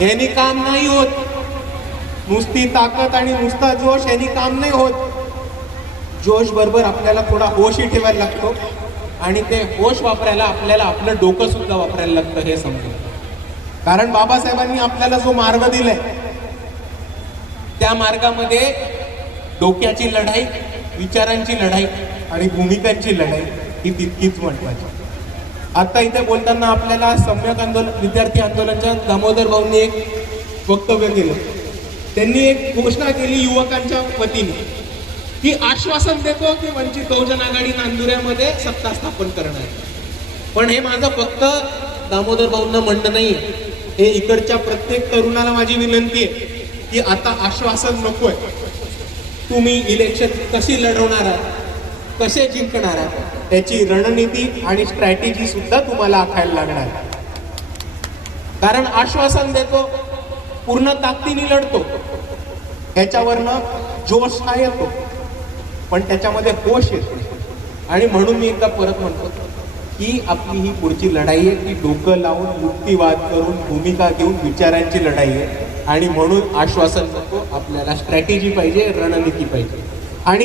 यांनी काम नाही होत. नुसती ताकद आणि नुसता जोश यांनी काम नाही होत. जोश बरोबर आपल्याला थोडा होशही ठेवायला लागतो आणि ते होश वापरायला आपल्याला आपलं डोकं सुद्धा वापरायला लागतं हे समजून. कारण बाबासाहेबांनी आपल्याला जो मार्ग दिलाय त्या मार्गामध्ये डोक्याची लढाई, विचारांची लढाई आणि भूमिकांची लढाई ही तितकीच महत्वाची. आता इथे बोलताना आपल्याला सम्यक आंदोलन, विद्यार्थी आंदोलनाच्या दामोदर भाऊंनी एक वक्तव्य केलं. त्यांनी एक घोषणा केली युवकांच्या वतीने की आश्वासन देतो की वंचित बहुजन आघाडी नांदुऱ्यामध्ये सत्ता स्थापन करणार. पण हे माझं फक्त दामोदर भाऊंना म्हणणं नाही, हे इकडच्या प्रत्येक तरुणाला माझी विनंती आहे की आता आश्वासन नकोय. तुम्ही इलेक्शन कशी लढवणार आहात, कसे जिंकणार आहात, त्याची रणनीती आणि स्ट्रॅटेजी सुद्धा तुम्हाला आखायला लागणार. कारण आश्वासन देतो, पूर्ण ताकदीने लढतो, ह्याच्यावरनं जोश हा येतो पण त्याच्यामध्ये होश येतो. आणि म्हणून मी एकदा परत म्हणतो की आपली ही पुढची लढाई आहे ती डोकं लावून, युक्तिवाद करून, भूमिका घेऊन विचारांची लढाई आहे. आणि म्हणून आश्वासन नको, आपल्याला स्ट्रॅटेजी पाहिजे, रणनीती पाहिजे. आणि